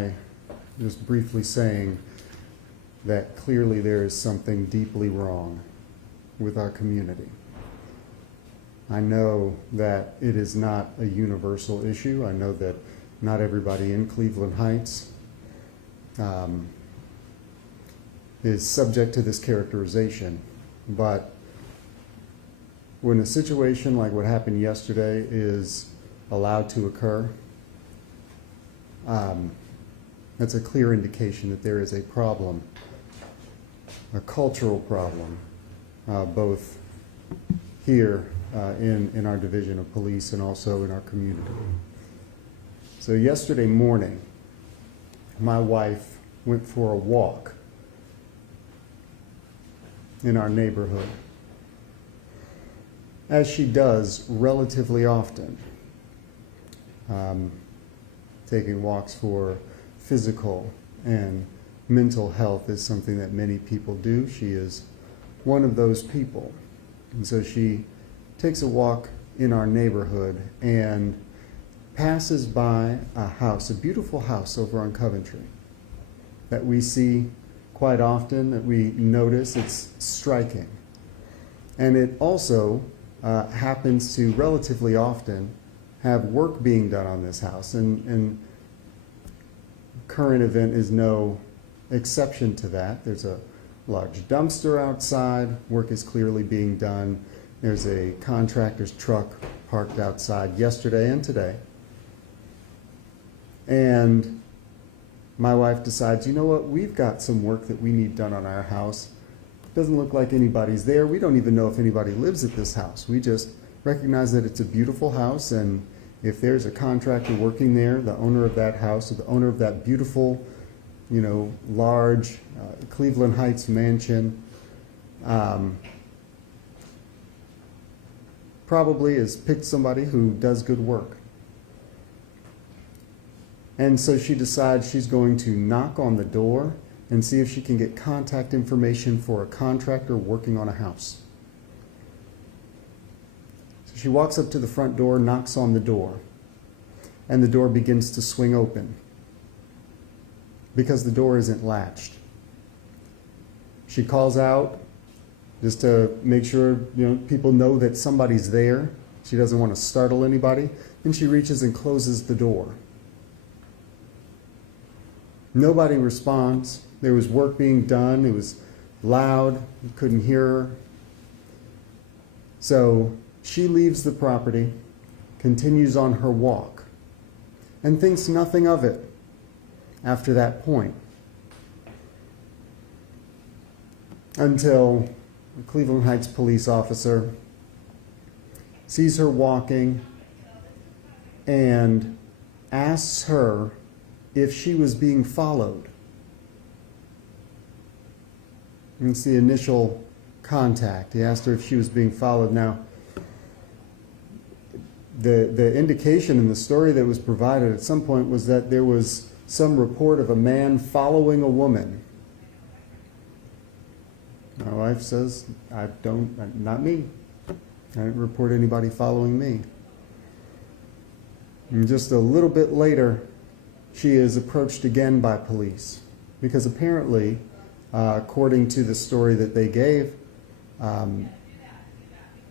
by just briefly saying that clearly there is something deeply wrong with our community. I know that it is not a universal issue. I know that not everybody in Cleveland Heights is subject to this characterization, but when a situation like what happened yesterday is allowed to occur, that's a clear indication that there is a problem, a cultural problem, both here in our division of police and also in our community. So yesterday morning, my wife went for a walk in our neighborhood, as she does relatively often. Taking walks for physical and mental health is something that many people do. She is one of those people. And so she takes a walk in our neighborhood and passes by a house, a beautiful house over on Coventry that we see quite often, that we notice. It's striking. And it also happens to relatively often have work being done on this house, and current event is no exception to that. There's a large dumpster outside. Work is clearly being done. There's a contractor's truck parked outside yesterday and today. And my wife decides, you know what, we've got some work that we need done on our house. It doesn't look like anybody's there. We don't even know if anybody lives at this house. We just recognize that it's a beautiful house, and if there's a contractor working there, the owner of that house, or the owner of that beautiful, large Cleveland Heights mansion, probably has picked somebody who does good work. And so she decides she's going to knock on the door and see if she can get contact information for a contractor working on a house. So she walks up to the front door, knocks on the door, and the door begins to swing open because the door isn't latched. She calls out just to make sure people know that somebody's there. She doesn't want to startle anybody. And she reaches and closes the door. Nobody responds. There was work being done. It was loud. You couldn't hear her. So she leaves the property, continues on her walk, and thinks nothing of it after that point. Until a Cleveland Heights police officer sees her walking and asks her if she was being followed. And it's the initial contact. He asked her if she was being followed. Now, the indication in the story that was provided at some point was that there was some report of a man following a woman. My wife says, not me. I didn't report anybody following me. And just a little bit later, she is approached again by police because apparently, according to the story that they gave,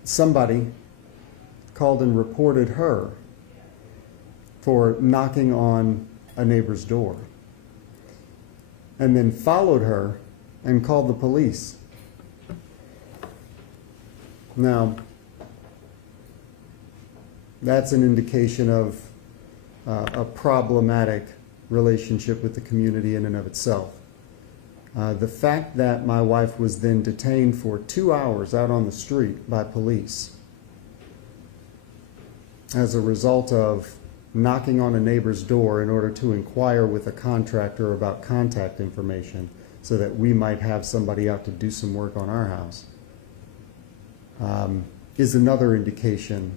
somebody called and reported her for knocking on a neighbor's door, and then followed her and called the police. Now, that's an indication of a problematic relationship with the community in and of itself. The fact that my wife was then detained for 2 hours out on the street by police as a result of knocking on a neighbor's door in order to inquire with a contractor about contact information so that we might have somebody out to do some work on our house, is another indication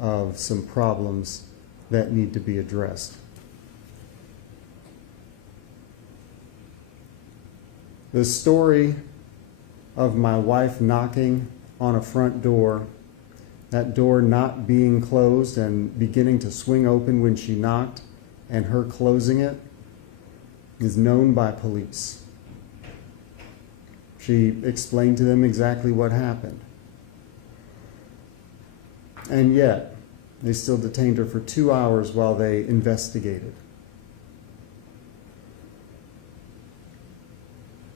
of some problems that need to be addressed. The story of my wife knocking on a front door, that door not being closed and beginning to swing open when she knocked, and her closing it, is known by police. She explained to them exactly what happened. And yet, they still detained her for 2 hours while they investigated.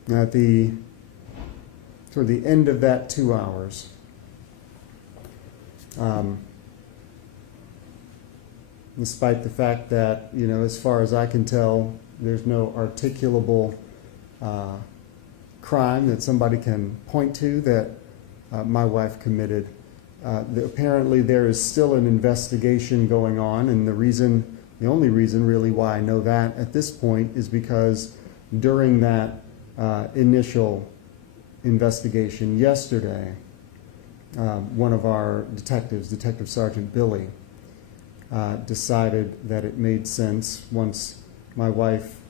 Now, toward the end of that 2 hours, despite the fact that, as far as I can tell, there's no articulable crime that somebody can point to that my wife committed. Apparently there is still an investigation going on, and the only reason really why I know that at this point is because during that initial investigation yesterday, one of our detectives, Detective Sergeant Billy, decided that it made sense, once my wife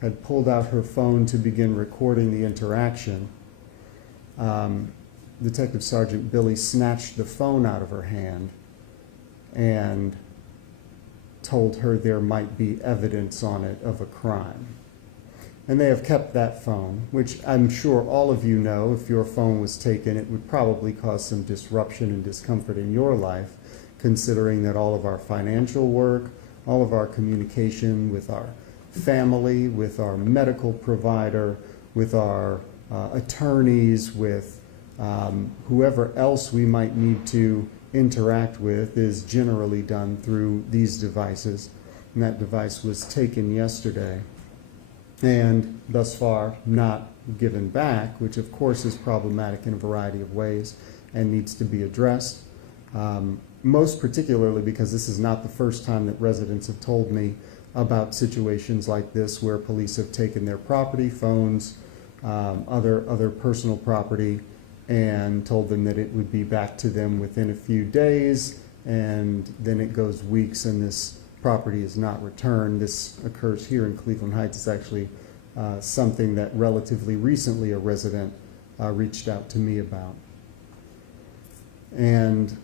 had pulled out her phone to begin recording the interaction. Detective Sergeant Billy snatched the phone out of her hand and told her there might be evidence on it of a crime. And they have kept that phone, which I'm sure all of you know, if your phone was taken, it would probably cause some disruption and discomfort in your life, considering that all of our financial work, all of our communication with our family, with our medical provider, with our attorneys, with whoever else we might need to interact with is generally done through these devices. And that device was taken yesterday and thus far not given back, which of course is problematic in a variety of ways and needs to be addressed. Most particularly because this is not the first time that residents have told me about situations like this where police have taken their property, phones, other personal property, and told them that it would be back to them within a few days, and then it goes weeks and this property is not returned. This occurs here in Cleveland Heights. It's actually something that relatively recently a resident reached out to me about. And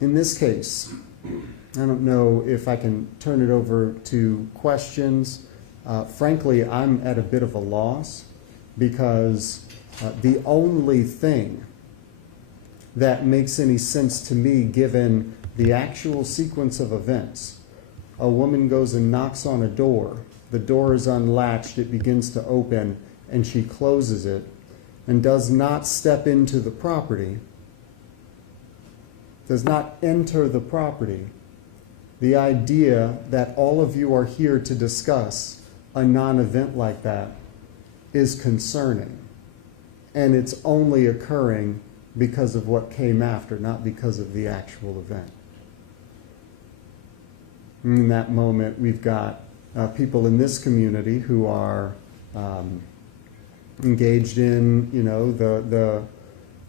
in this case, I don't know if I can turn it over to questions. Frankly, I'm at a bit of a loss because the only thing that makes any sense to me, given the actual sequence of events, a woman goes and knocks on a door, the door is unlatched, it begins to open, and she closes it and does not step into the property, does not enter the property. The idea that all of you are here to discuss a non-event like that is concerning. And it's only occurring because of what came after, not because of the actual event. In that moment, we've got people in this community who are engaged in,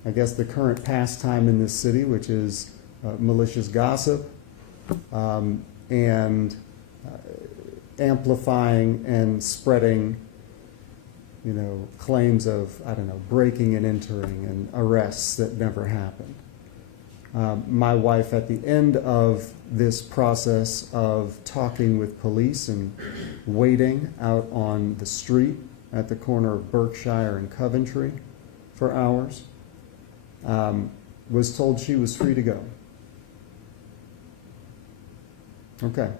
I guess the current pastime in this city, which is malicious gossip, and amplifying and spreading, claims of, breaking and entering and arrests that never happened. My wife, at the end of this process of talking with police and waiting out on the street at the corner of Berkshire and Coventry for hours, was told she was free to go. Okay.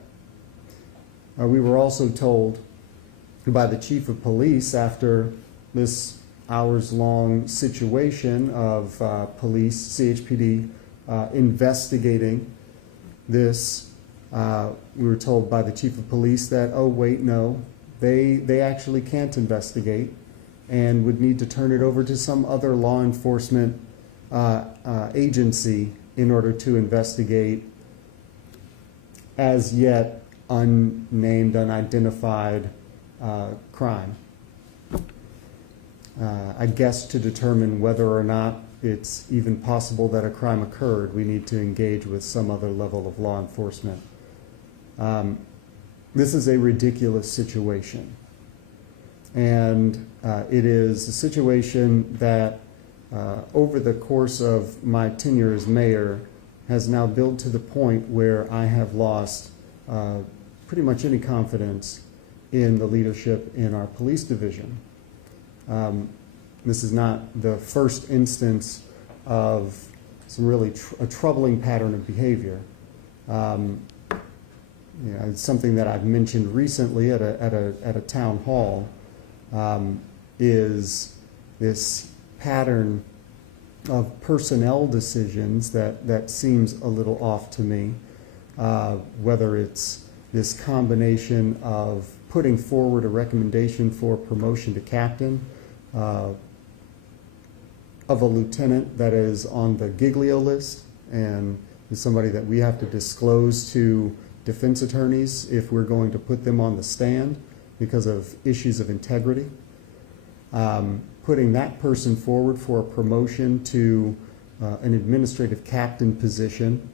We were also told by the chief of police, after this hours-long situation of police, CHPD, investigating this, we were told by the chief of police that, oh wait, no, they actually can't investigate and would need to turn it over to some other law enforcement agency in order to investigate as yet unnamed, unidentified crime. I guess to determine whether or not it's even possible that a crime occurred, we need to engage with some other level of law enforcement. This is a ridiculous situation. And it is a situation that over the course of my tenure as mayor has now built to the point where I have lost pretty much any confidence in the leadership in our police division. This is not the first instance of some really a troubling pattern of behavior. It's something that I've mentioned recently at a town hall, is this pattern of personnel decisions that seems a little off to me, whether it's this combination of putting forward a recommendation for promotion to captain of a lieutenant that is on the Giglio list and is somebody that we have to disclose to defense attorneys if we're going to put them on the stand because of issues of integrity. Putting that person forward for a promotion to an administrative captain position,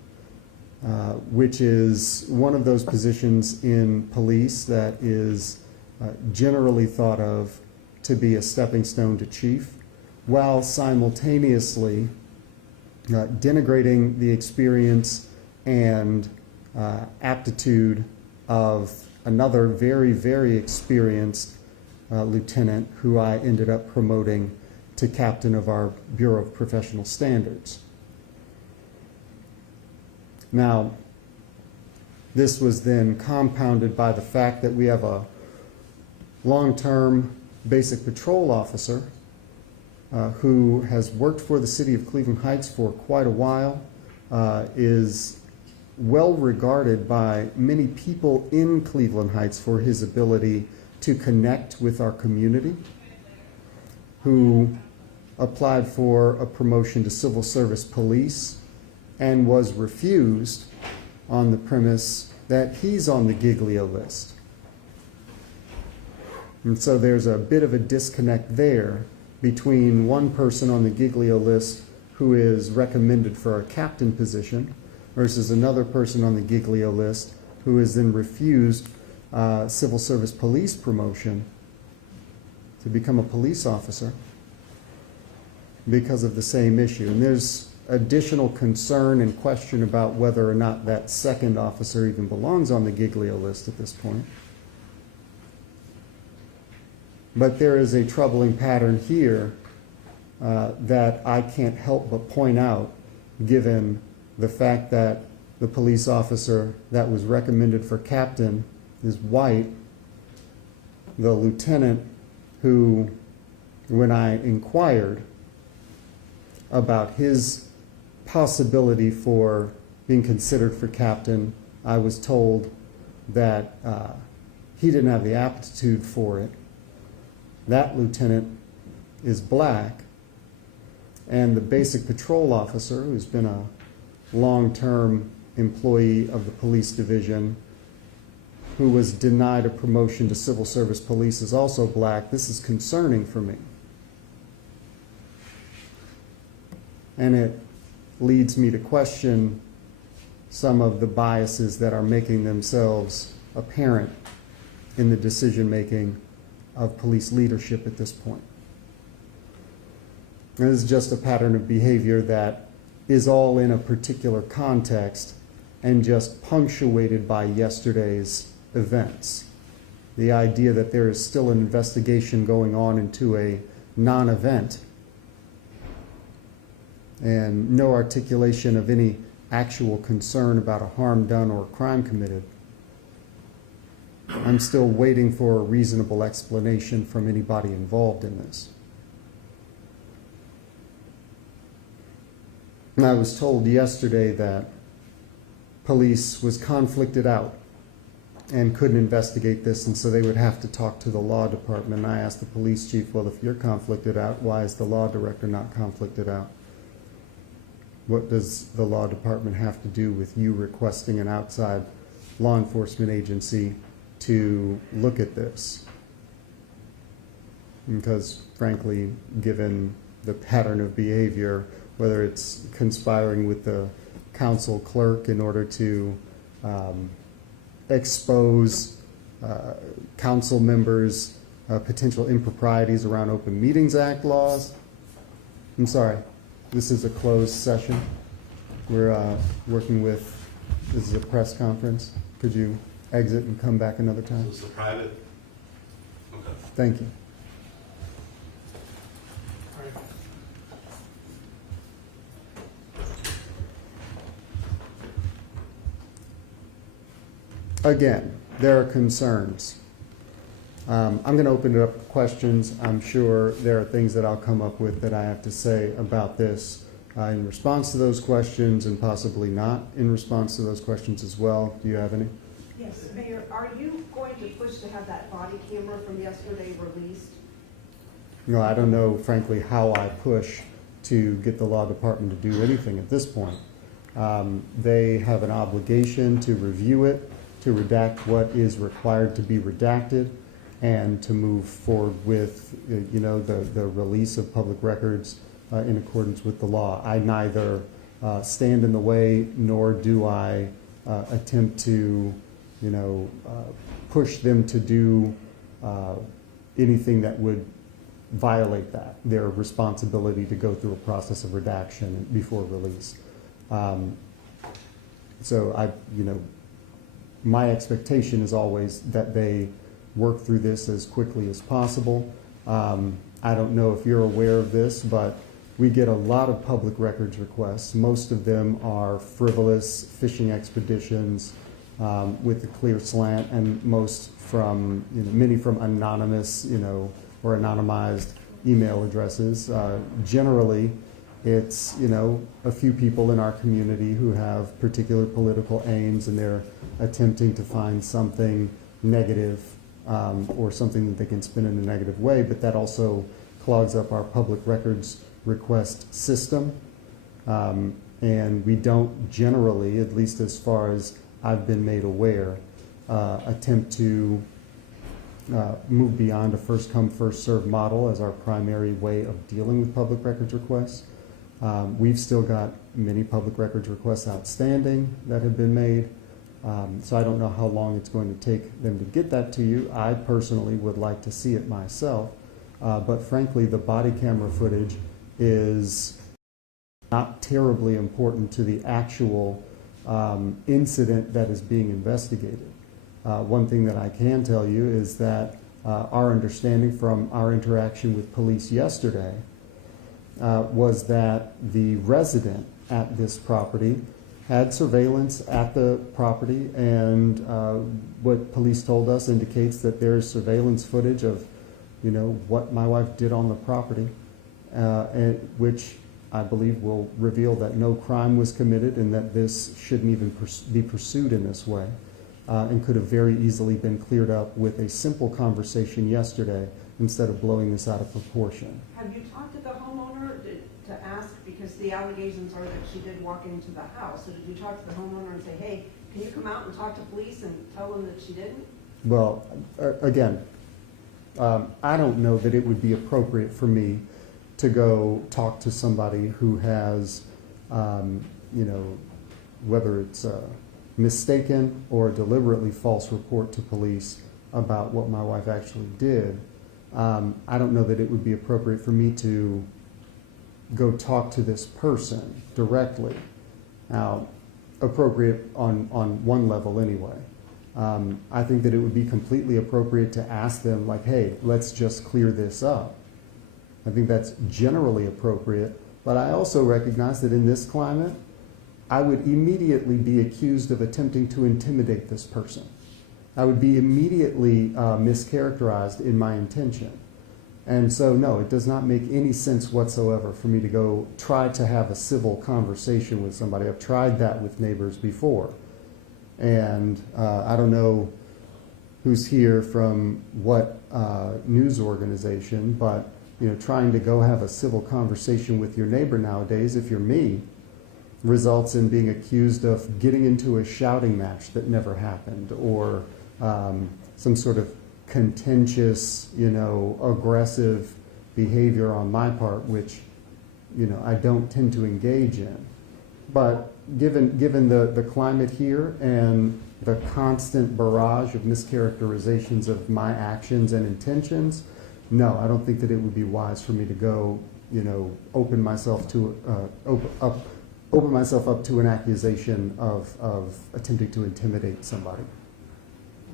which is one of those positions in police that is generally thought of to be a stepping stone to chief, while simultaneously denigrating the experience and aptitude of another very, very experienced lieutenant who I ended up promoting to captain of our Bureau of Professional Standards. Now, this was then compounded by the fact that we have a long-term basic patrol officer who has worked for the city of Cleveland Heights for quite a while, is well regarded by many people in Cleveland Heights for his ability to connect with our community, who applied for a promotion to civil service police and was refused on the premise that he's on the Giglio list. And so there's a bit of a disconnect there between one person on the Giglio list who is recommended for a captain position versus another person on the Giglio list who is then refused civil service police promotion to become a police officer because of the same issue. And there's additional concern and question about whether or not that second officer even belongs on the Giglio list at this point. But there is a troubling pattern here that I can't help but point out, given the fact that the police officer that was recommended for captain is white. The lieutenant who, when I inquired about his possibility for being considered for captain, I was told that he didn't have the aptitude for it. That lieutenant is black, and the basic patrol officer, who's been a long-term employee of the police division, who was denied a promotion to civil service police, is also black. This is concerning for me. And it leads me to question some of the biases that are making themselves apparent in the decision-making of police leadership at this point. And this is just a pattern of behavior that is all in a particular context and just punctuated by yesterday's events. The idea that there is still an investigation going on into a non-event and no articulation of any actual concern about a harm done or a crime committed. I'm still waiting for a reasonable explanation from anybody involved in this. And I was told yesterday that police was conflicted out and couldn't investigate this, and so they would have to talk to the law department. And I asked the police chief, well, if you're conflicted out, why is the law director not conflicted out? What does the law department have to do with you requesting an outside law enforcement agency to look at this? Because frankly, given the pattern of behavior, whether it's conspiring with the council clerk in order to expose council members' potential improprieties around Open Meetings Act laws. I'm sorry, this is a closed session. We're working with, this is a press conference. Could you exit and come back another time? This is a private Okay. Thank you. All right. Again, there are concerns. I'm going to open it up to questions. I'm sure there are things that I'll come up with that I have to say about this in response to those questions, and possibly not in response to those questions as well. Do you have any? Yes, Mayor, are you going to push to have that body camera from yesterday released? No, I don't know, frankly, how I push to get the law department to do anything at this point. They have an obligation to review it, to redact what is required to be redacted, and to move forward with, the release of public records in accordance with the law. I neither stand in the way, nor do I attempt to, push them to do anything that would violate that, their responsibility to go through a process of redaction before release. So my expectation is always that they work through this as quickly as possible. I don't know if you're aware of this, but we get a lot of public records requests. Most of them are frivolous fishing expeditions with a clear slant, and most from, many from anonymous, or anonymized email addresses. Generally, it's, a few people in our community who have particular political aims, and they're attempting to find something negative or something that they can spin in a negative way, but that also clogs up our public records request system. And we don't generally, at least as far as I've been made aware, attempt to move beyond a first come, first served model as our primary way of dealing with public records requests. We've still got many public records requests outstanding that have been made. So I don't know how long it's going to take them to get that to you. I personally would like to see it myself. But frankly, the body camera footage is not terribly important to the actual incident that is being investigated. One thing that I can tell you is that our understanding from our interaction with police yesterday was that the resident at this property had surveillance at the property, and what police told us indicates that there is surveillance footage of, what my wife did on the property, which I believe will reveal that no crime was committed and that this shouldn't even be pursued in this way, and could have very easily been cleared up with a simple conversation yesterday instead of blowing this out of proportion. Have you talked to the homeowner to ask, because the allegations are that she did walk into the house, so did you talk to the homeowner and say, hey, can you come out and talk to police and tell them that she didn't? Well, again, I don't know that it would be appropriate for me to go talk to somebody who has, whether it's a mistaken or deliberately false report to police about what my wife actually did. I don't know that it would be appropriate for me to go talk to this person directly. Now, appropriate on one level anyway. I think that it would be completely appropriate to ask them, like, hey, let's just clear this up. I think that's generally appropriate, but I also recognize that in this climate, I would immediately be accused of attempting to intimidate this person. I would be immediately mischaracterized in my intention. And so, no, it does not make any sense whatsoever for me to go try to have a civil conversation with somebody. I've tried that with neighbors before. And I don't know who's here from what news organization, but trying to go have a civil conversation with your neighbor nowadays, if you're me, results in being accused of getting into a shouting match that never happened, or some sort of contentious, aggressive behavior on my part, which, I don't tend to engage in. But given the climate here and the constant barrage of mischaracterizations of my actions and intentions, no, I don't think that it would be wise for me to go, open myself up to an accusation of attempting to intimidate somebody.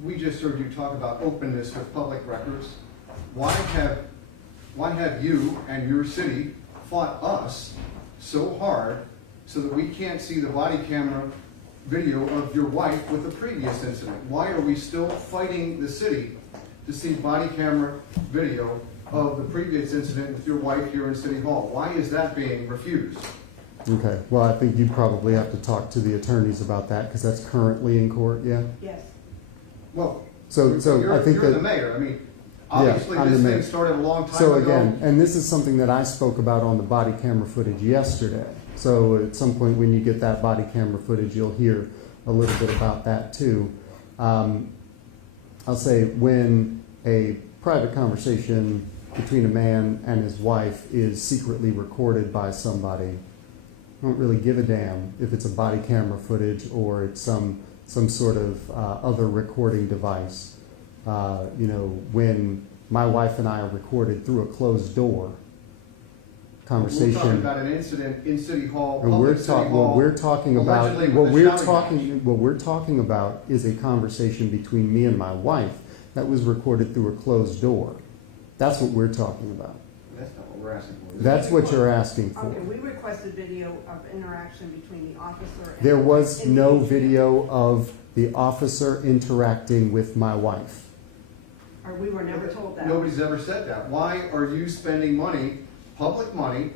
we just heard you talk about openness with public records. Why have you and your city fought us so hard so that we can't see the body camera video of your wife with the previous incident? Why are we still fighting the city to see body camera video of the previous incident with your wife here in City Hall? Why is that being refused? Okay, well, I think you probably have to talk to the attorneys about that, because that's currently in court, yeah? Yes. Well, So I think you're that. the mayor. I mean, obviously I'm this the thing mayor. started a long time So ago. again, and this is something that I spoke about on the body camera footage yesterday. So at some point when you get that body camera footage, you'll hear a little bit about that too. I'll say when a private conversation between a man and his wife is secretly recorded by somebody, I don't really give a damn if it's a body camera footage or it's some sort of other recording device. When my wife and I are recorded through a closed door conversation. We're talking about an incident in City Hall, And public City Hall. what we're talking about, allegedly with a shouting match. what we're talking about is a conversation between me and my wife that was recorded through a closed door. That's what we're talking about. That's not what we're asking for. That's what you're asking for. Okay, we requested video of interaction between the officer and. There was and no the- video of the officer interacting with my wife. Or we were never told that. Nobody's ever said that. Why are you spending money, public money,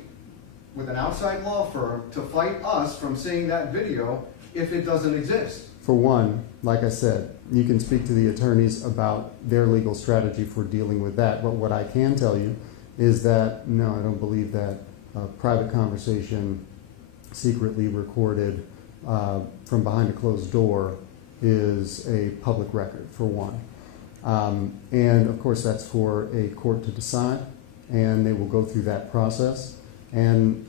with an outside law firm to fight us from seeing that video if it doesn't exist? For one, like I said, you can speak to the attorneys about their legal strategy for dealing with that. But what I can tell you is that, no, I don't believe that a private conversation secretly recorded from behind a closed door is a public record, for one. And of course, that's for a court to decide, and they will go through that process. And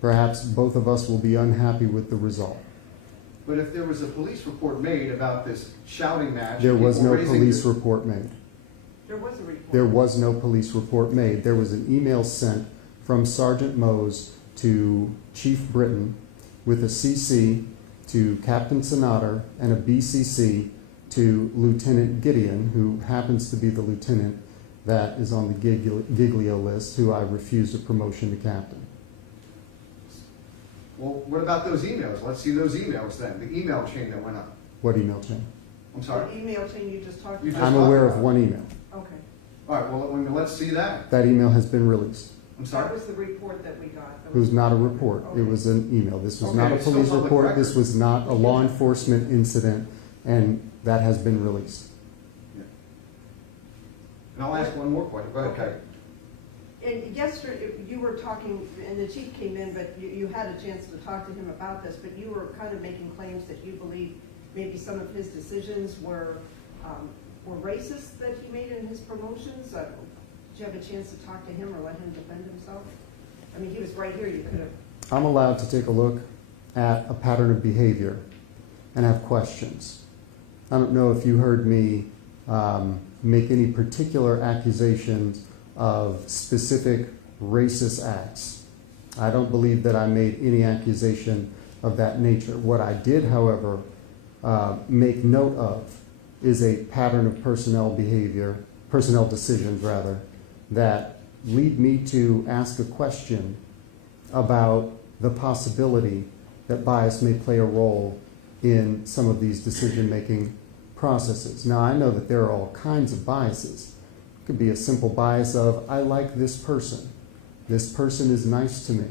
perhaps both of us will be unhappy with the result. But if there was a police report made about this shouting match, There was people no raising police their- report made. There was a report. There was no police report made. There was an email sent from Sergeant Mose to Chief Britton with a CC to Captain Sonater and a BCC to Lieutenant Gideon, who happens to be the lieutenant that is on the Giglio list, who I refused a promotion to captain. Well, what about those emails? Let's see those emails then, the email chain that went up. What email chain? I'm sorry? The email chain you just talked You about. just- I'm aware of one email. Okay. All right, well, let's see that. That email has been released. I'm That sorry? was the report that we got. It was not a report. It was an email. This was Okay, not a it's still police public report. This record. was not a law enforcement incident, and that has been released. And I'll ask one more question. Go ahead, Kate. And yesterday, you were talking, and the chief came in, but you had a chance to talk to him about this, but you were kind of making claims that you believe maybe some of his decisions were racist that he made in his promotions. Did you have a chance to talk to him or let him defend himself? I mean, he was right here, you could have. I'm allowed to take a look at a pattern of behavior and have questions. I don't know if you heard me make any particular accusations of specific racist acts. I don't believe that I made any accusation of that nature. What I did, however, make note of is a pattern of personnel decisions rather, that lead me to ask a question about the possibility that bias may play a role in some of these decision-making processes. Now, I know that there are all kinds of biases. It could be a simple bias of, I like this person. This person is nice to me.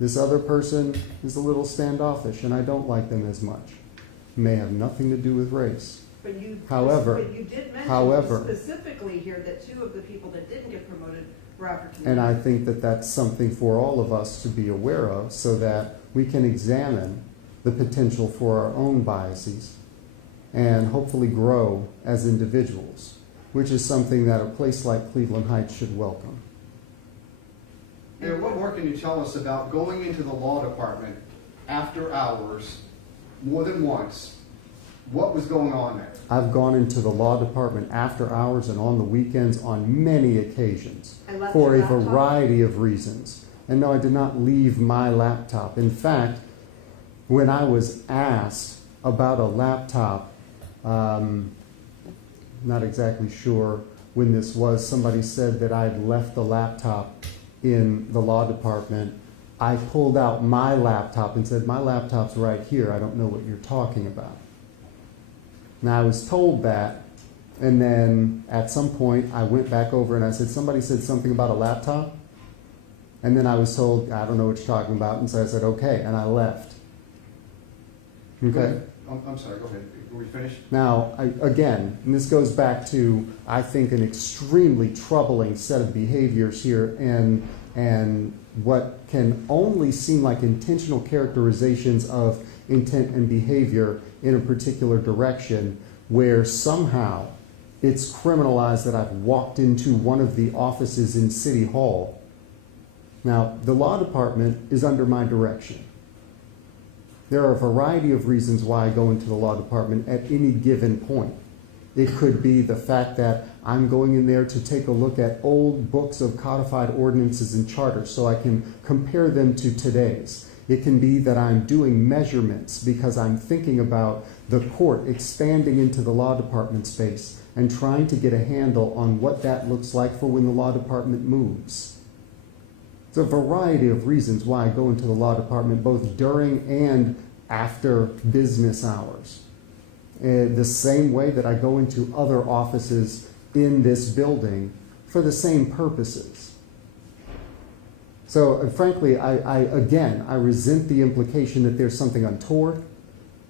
This other person is a little standoffish and I don't like them as much. It may have nothing to do with race. But you, However- but you did mention however- specifically here that two of the people that didn't get promoted were African And I American. think that that's something for all of us to be aware of so that we can examine the potential for our own biases and hopefully grow as individuals, which is something that a place like Cleveland Heights should welcome. Mayor, what more can you tell us about going into the law department after hours more than once? What was going on there? I've gone into the law department after hours and on the weekends on many occasions And left for a your laptop? variety of reasons. And no, I did not leave my laptop. In fact, when I was asked about a laptop not exactly sure when this was. Somebody said that I had left the laptop in the law department. I pulled out my laptop and said, my laptop's right here. I don't know what you're talking about. Now, I was told that, and then at some point I went back over and I said, somebody said something about a laptop? And then I was told, I don't know what you're talking about. And so I said, okay, and I left. Okay? I'm sorry, go ahead. Are we finished? Now, again, and this goes back to, I think, an extremely troubling set of behaviors here, and what can only seem like intentional characterizations of intent and behavior in a particular direction, where somehow it's criminalized that I've walked into one of the offices in City Hall. Now, the law department is under my direction. There are a variety of reasons why I go into the law department at any given point. It could be the fact that I'm going in there to take a look at old books of codified ordinances and charters so I can compare them to today's. It can be that I'm doing measurements because I'm thinking about the court expanding into the law department space and trying to get a handle on what that looks like for when the law department moves. There's a variety of reasons why I go into the law department, both during and after business hours. The same way that I go into other offices in this building for the same purposes. So frankly, I resent the implication that there's something untoward.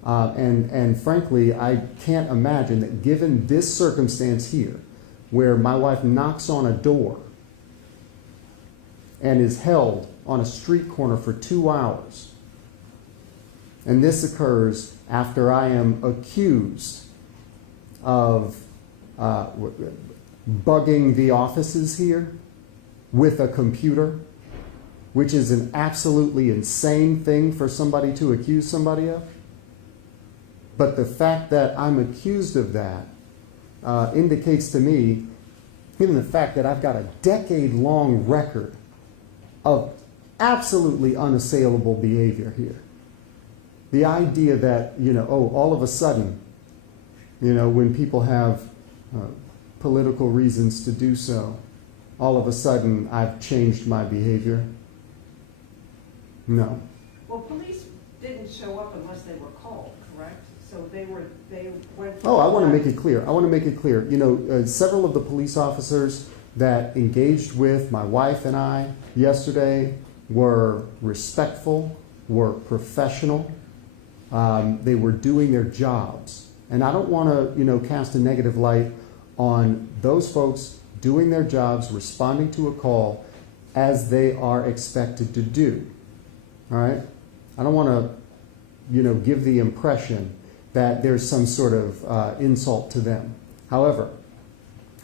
And frankly, I can't imagine that given this circumstance here, where my wife knocks on a door and is held on a street corner for 2 hours. And this occurs after I am accused of bugging the offices here with a computer, which is an absolutely insane thing for somebody to accuse somebody of. But the fact that I'm accused of that indicates to me, given the fact that I've got a decade-long record of absolutely unassailable behavior here. The idea that, all of a sudden, when people have political reasons to do so, all of a sudden I've changed my behavior. No. Well, police didn't show up unless they were called, correct? So they went. Oh, I want to make it clear. Several of the police officers that engaged with my wife and I yesterday were respectful, were professional. They were doing their jobs. And I don't want to, cast a negative light on those folks doing their jobs, responding to a call as they are expected to do. All right? I don't want to, give the impression that there's some sort of insult to them. However,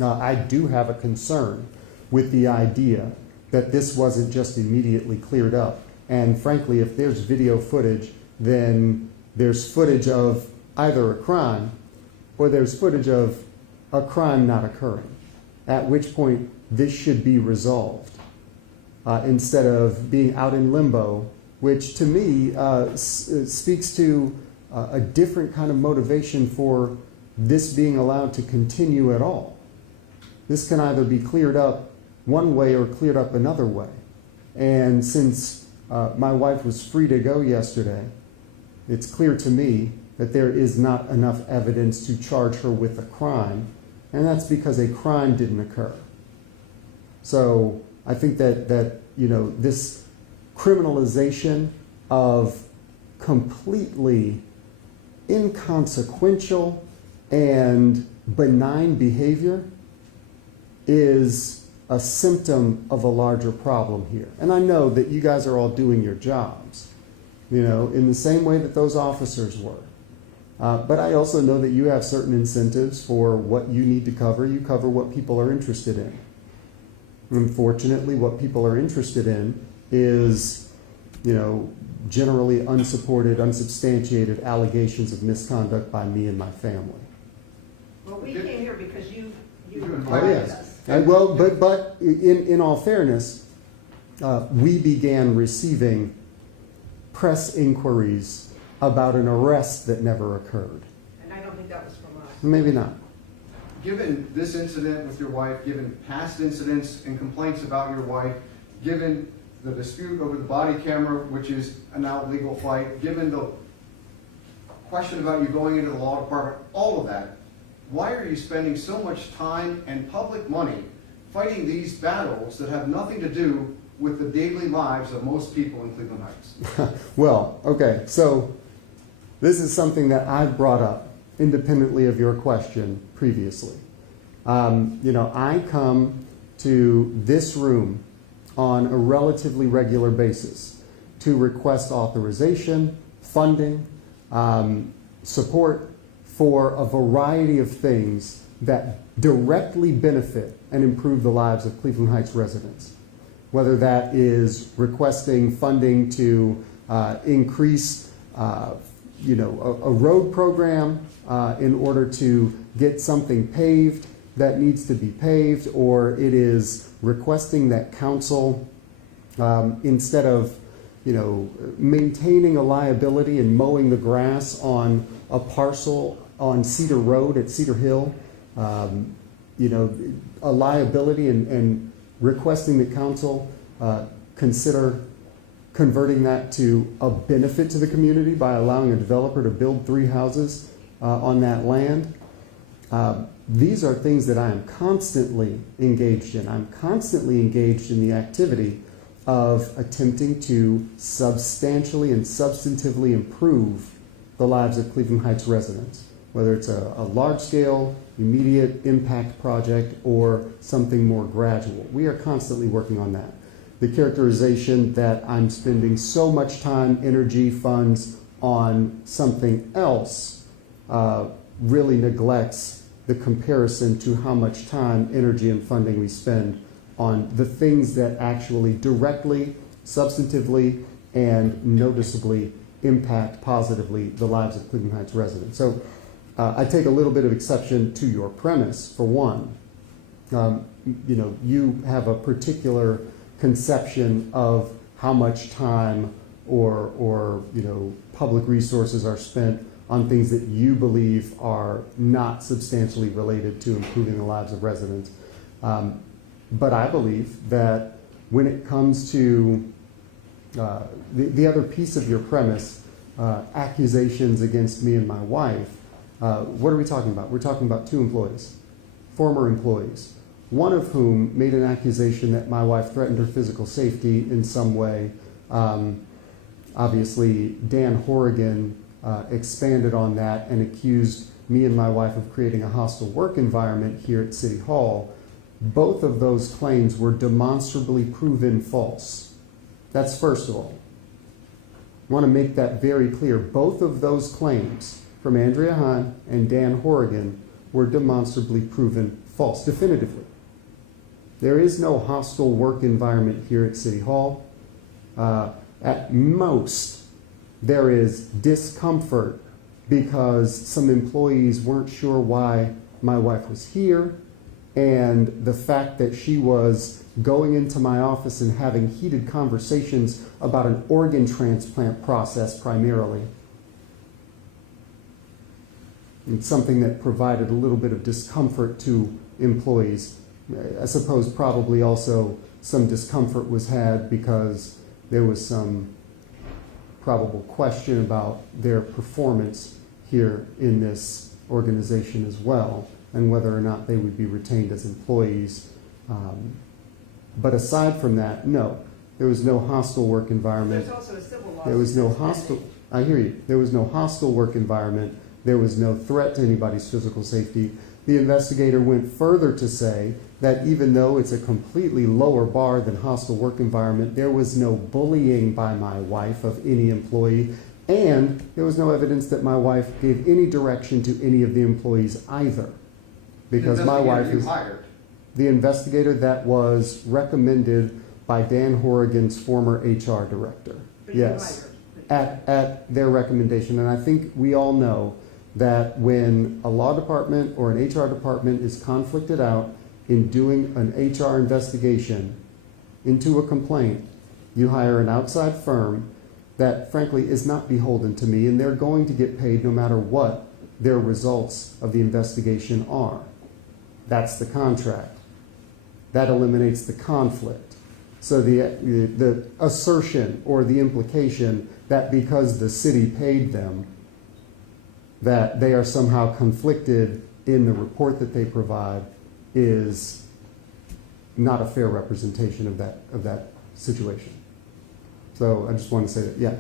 I do have a concern with the idea that this wasn't just immediately cleared up. And frankly, if there's video footage, then there's footage of either a crime or there's footage of a crime not occurring, at which point this should be resolved instead of being out in limbo, which to me speaks to a different kind of motivation for this being allowed to continue at all. This can either be cleared up one way or cleared up another way. And since my wife was free to go yesterday, it's clear to me that there is not enough evidence to charge her with a crime, and that's because a crime didn't occur. So I think that this criminalization of completely inconsequential and benign behavior is a symptom of a larger problem here. And I know that you guys are all doing your jobs, in the same way that those officers were. But I also know that you have certain incentives for what you need to cover. You cover what people are interested in. Unfortunately, what people are interested in is, generally unsupported, unsubstantiated allegations of misconduct by me and my family. Well, we came here because you invited Oh, invited yes. us. But in all fairness, we began receiving press inquiries about an arrest that never occurred. And I don't think that was from us. Maybe not. given this incident with your wife, given past incidents and complaints about your wife, given the dispute over the body camera, which is a now legal fight, given the question about you going into the law department, all of that, why are you spending so much time and public money fighting these battles that have nothing to do with the daily lives of most people in Cleveland Heights? Well, okay, so this is something that I've brought up independently of your question previously. I come to this room on a relatively regular basis to request authorization, funding, support for a variety of things that directly benefit and improve the lives of Cleveland Heights residents. Whether that is requesting funding to increase a road program in order to get something paved that needs to be paved, or it is requesting that council, instead of maintaining a liability and mowing the grass on a parcel on Cedar Road at Cedar Hill, a liability and requesting that council consider converting that to a benefit to the community by allowing a developer to build 3 houses on that land. These are things that I am constantly engaged in. I'm constantly engaged in the activity of attempting to substantially and substantively improve the lives of Cleveland Heights residents, whether it's a large-scale, immediate impact project or something more gradual. We are constantly working on that. The characterization that I'm spending so much time, energy, funds on something else really neglects the comparison to how much time, energy, and funding we spend on the things that actually directly, substantively, and noticeably impact positively the lives of Cleveland Heights residents. So I take a little bit of exception to your premise. For one, you have a particular conception of how much time or public resources are spent on things that you believe are not substantially related to improving the lives of residents. But I believe that when it comes to the other piece of your premise, accusations against me and my wife, what are we talking about? We're talking about 2 employees, former employees, one of whom made an accusation that my wife threatened her physical safety in some way. Obviously, Dan Horrigan expanded on that and accused me and my wife of creating a hostile work environment here at City Hall. Both of those claims were demonstrably proven false. That's first of all. I want to make that very clear. Both of those claims from Andrea Hahn and Dan Horrigan were demonstrably proven false, definitively. There is no hostile work environment here at City Hall. At most, there is discomfort because some employees weren't sure why my wife was here, and the fact that she was going into my office and having heated conversations about an organ transplant process primarily. It's something that provided a little bit of discomfort to employees. I suppose probably also some discomfort was had because there was some probable question about their performance here in this organization as well, and whether or not they would be retained as employees. But aside from that, no, there was no hostile work environment. There's also a civil law. There was no hostile, I hear you, there was no hostile work environment. There was no threat to anybody's physical safety. The investigator went further to say that even though it's a completely lower bar than hostile work environment, there was no bullying by my wife of any employee, and there was no evidence that my wife gave any direction to any of the employees either. Because my wife is the investigator that was recommended by Dan Horrigan's former HR director. But you Yes, hired. at their recommendation. And I think we all know that when a law department or an HR department is conflicted out in doing an HR investigation into a complaint, you hire an outside firm that frankly is not beholden to me, and they're going to get paid no matter what their results of the investigation are. That's the contract. That eliminates the conflict. So the assertion or the implication that because the city paid them, that they are somehow conflicted in the report that they provide is not a fair representation of that situation. So I just want to say that, yeah.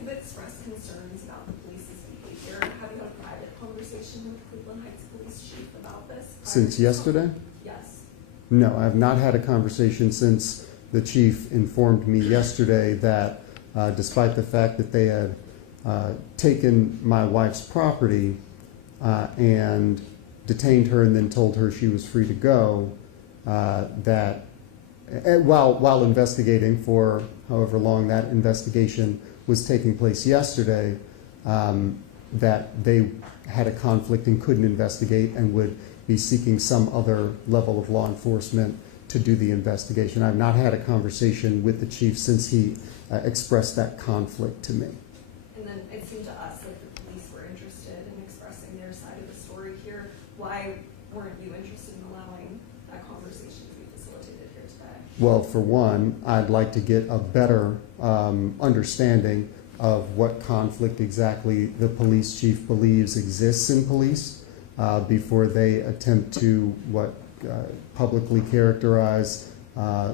You've expressed concerns about the police's behavior. Have you had a private conversation with Cleveland Heights Police Chief about this? Since yesterday? Yes. No, I have not had a conversation since the chief informed me yesterday that despite the fact that they had taken my wife's property and detained her and then told her she was free to go, that while investigating for however long that investigation was taking place yesterday, that they had a conflict and couldn't investigate and would be seeking some other level of law enforcement to do the investigation. I've not had a conversation with the chief since he expressed that conflict to me. And then it seemed to us like the police were interested in expressing their side of the story here. Why weren't you interested in allowing that conversation to be facilitated here today? Well, for one, I'd like to get a better understanding of what conflict exactly the police chief believes exists in police before they attempt to publicly characterize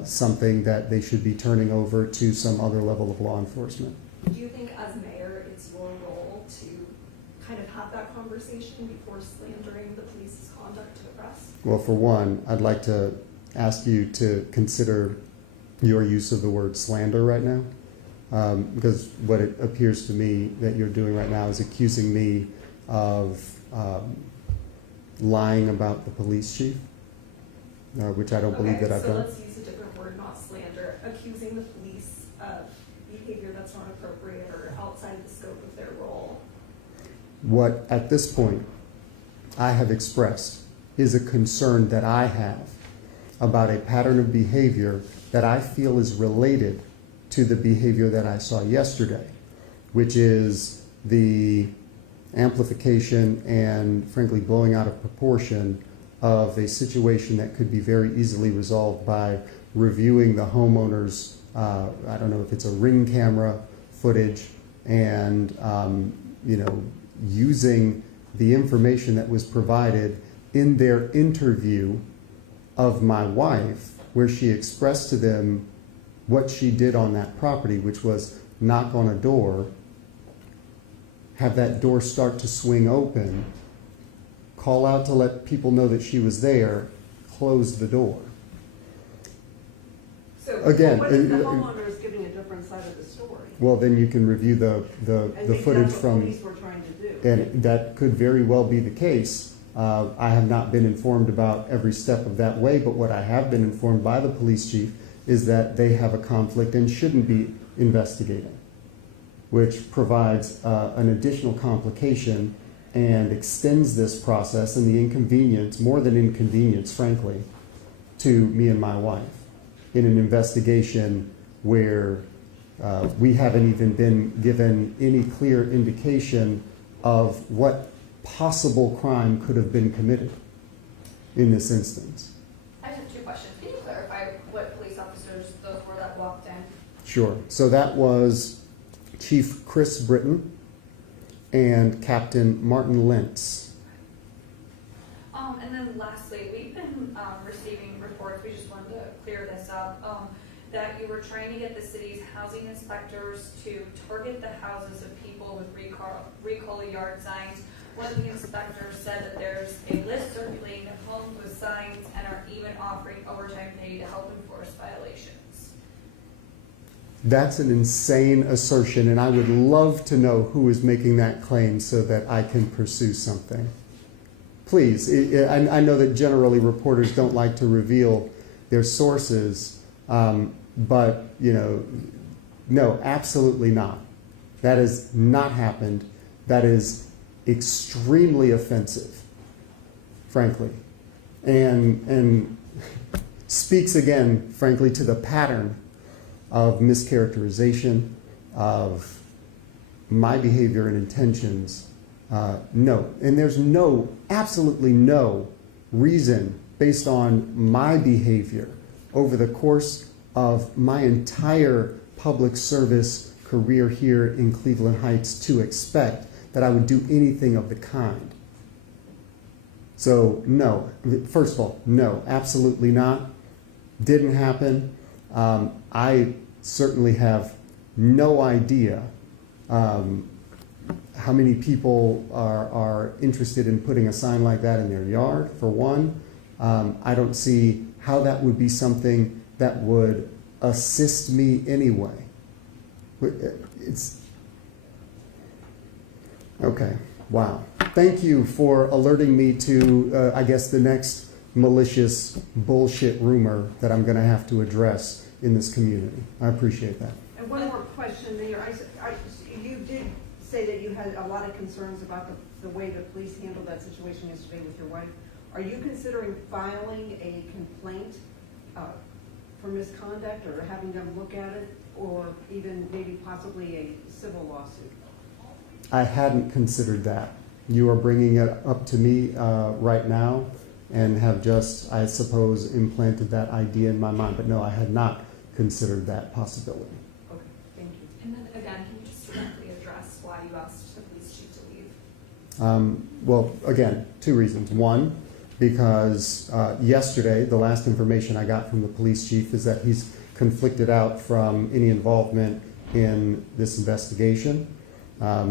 something that they should be turning over to some other level of law enforcement. Do you think as mayor it's your role to kind of have that conversation before slandering the police's conduct to the press? Well, for one, I'd like to ask you to consider your use of the word slander right now, because what it appears to me that you're doing right now is accusing me of lying about the police chief, which I don't believe that I've done. So let's use a different word, not slander. Accusing the police of behavior that's not appropriate or outside the scope of their role. What, at this point, I have expressed is a concern that I have about a pattern of behavior that I feel is related to the behavior that I saw yesterday, which is the amplification and, frankly, blowing out of proportion of a situation that could be very easily resolved by reviewing the homeowner's, I don't know if it's a ring camera footage, and using the information that was provided in their interview of my wife, where she expressed to them what she did on that property, which was knock on a door, have that door start to swing open, call out to let people know that she was there, close the door. So Again, What if the homeowner is giving a different side of the story? well, then you can review the And maybe footage that's what from, police were trying to do. and that could very well be the case. I have not been informed about every step of that way, but what I have been informed by the police chief is that they have a conflict and shouldn't be investigating, which provides an additional complication and extends this process and the inconvenience, more than inconvenience, frankly, to me and my wife in an investigation where we haven't even been given any clear indication of what possible crime could have been committed in this instance. I just have two questions. Can you clarify what police officers those were that walked in? Sure. So that was Chief Chris Britton and Captain Martin Lentz. And then lastly, we've been receiving reports, we just wanted to clear this up, that you were trying to get the city's housing inspectors to target the houses of people with recall yard signs. One of the inspectors said that there's a list circulating of homes with signs and are even offering overtime pay to help enforce violations. That's an insane assertion, and I would love to know who is making that claim so that I can pursue something. Please, I know that generally reporters don't like to reveal their sources, but, no, absolutely not. That has not happened. That is extremely offensive, frankly, and speaks again, frankly, to the pattern of mischaracterization of my behavior and intentions. No, and there's absolutely no reason based on my behavior over the course of my entire public service career here in Cleveland Heights to expect that I would do anything of the kind. So no, first of all, no, absolutely not. Didn't happen. I certainly have no idea how many people are interested in putting a sign like that in their yard, for one. I don't see how that would be something that would assist me anyway. It's okay. Wow. Thank you for alerting me to, I guess, the next malicious bullshit rumor that I'm going to have to address in this community. I appreciate that. And one more question, Mayor. You did say that you had a lot of concerns about the way the police handled that situation yesterday with your wife. Are you considering filing a complaint for misconduct, or having them look at it, or even maybe possibly a civil lawsuit? I hadn't considered that. You are bringing it up to me right now and have just, I suppose, implanted that idea in my mind. But no, I had not considered that possibility. Okay, thank you. And then again, can you just directly address why you asked the police chief to leave? Well, again, two reasons. One, because yesterday, the last information I got from the police chief is that he's conflicted out from any involvement in this investigation.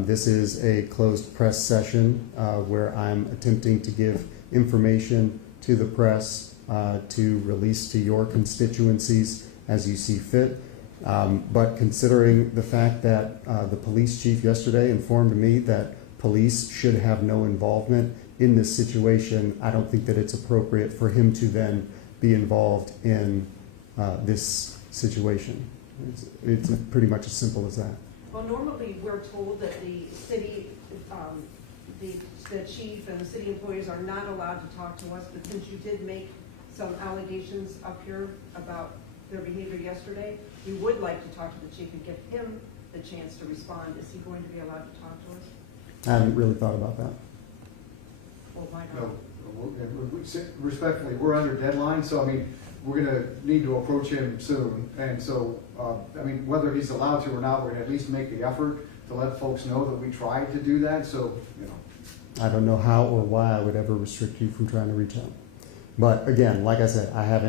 This is a closed press session where I'm attempting to give information to the press to release to your constituencies as you see fit. But considering the fact that the police chief yesterday informed me that police should have no involvement in this situation, I don't think that it's appropriate for him to then be involved in this situation. It's pretty much as simple as that. Well, normally we're told that the city, the chief and the city employees are not allowed to talk to us, but since you did make some allegations up here about their behavior yesterday, we would like to talk to the chief and give him the chance to respond. Is he going to be allowed to talk to us? I haven't really thought about that. Or why not? No, respectfully, we're under deadline, so I mean, we're gonna need to approach him soon. And so, I mean, whether he's allowed to or not, we're gonna at least make the effort to let folks know that we tried to do that, so, you know. I don't know how or why I would ever restrict you from trying to reach out. But again, like I said, I haven't